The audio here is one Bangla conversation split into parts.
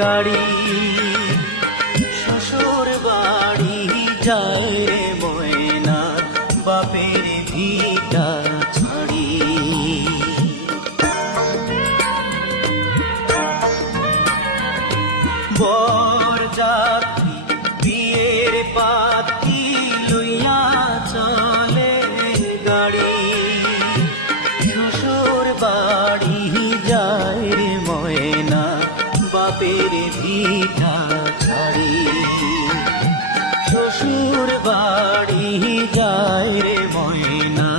গাড়ি শ্বশুর বাড়ি যায় রে ময়না বাপের ভিটা ছাড়ি। বরযাত্রী বিয়ের পাত্রী লইয়া চলে গাড়ি শ্বশুর বাড়ি যায় রে ময়না বাপের ভিটা ছাড়ি। শ্বশুর বাড়ি যায় রে ময়না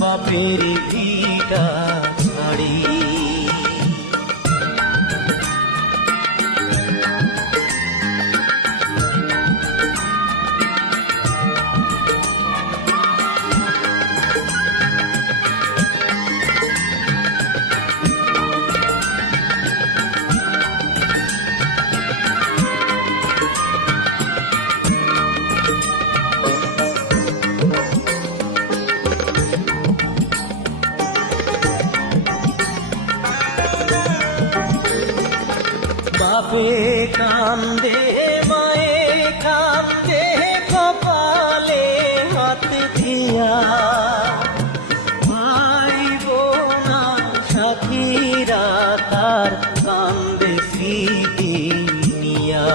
বাপের ভিটা ছাড়ি। বাপে কান্দে মায়ে কান্দে কপালে হাত দিয়া ভাই বোনা সাথীরা তার কান্দে স্মৃতি নিয়া।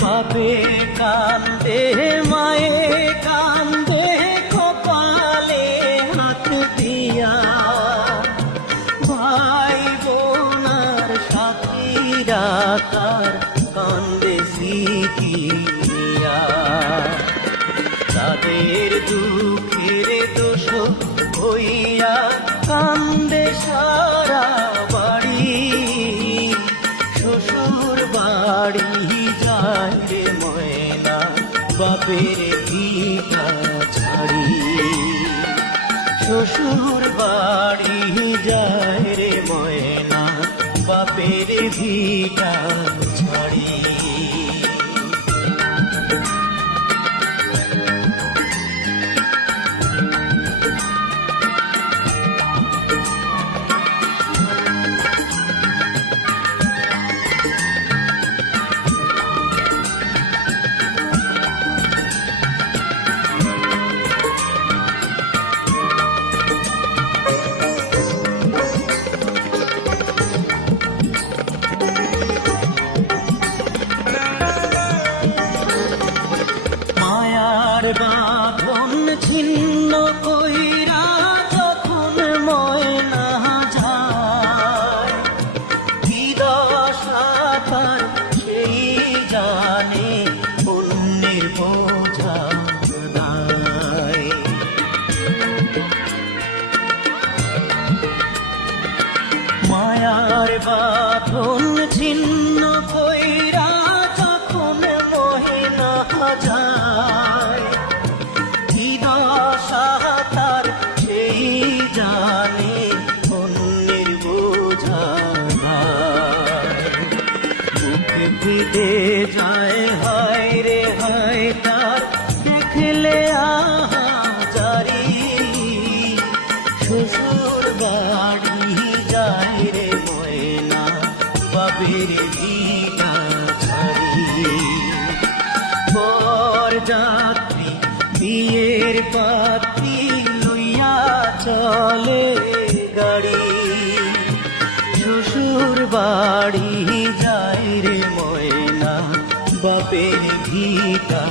বাপে কান্দে মায়ে কান্দে কপালে হাত দিয়া ভাই বোনার সাথীরা তার কান্দে স্মৃতি নিয়া। তাদের দুঃখের দোষ হইয়া কান্দে সারা বাড়ি শ্বশুর বাড়ি যায় রে ময়না বাপের ভিটা ছাড়ি। শ্বশুর বাড়ি যায় রে ময়না বাপের ভিটা ছাড়ি। বাঁধন ছিন্ন কইরা যখন ময়না যায় কি দশা তার সেই জানে পুণ্যের বোঝা দায়। মায়ার বাঁধন ছিন্ন কইরা যখন ময়না যায় কি দশা তার সেই জানে পুণ্যের বোঝা বুক ফিটে যায় হায় রে হায় তার দেখলে আহাজারি শ্বশুর বাড়ি যায় রে ময়না বাপের ভিটা ছাড়ি। বরযাত্রী বিয়ের পাত্রী লইয়া চলে গাড়ি শ্বশুর বাড়ি যায় রে ময়না বাপের ভিটা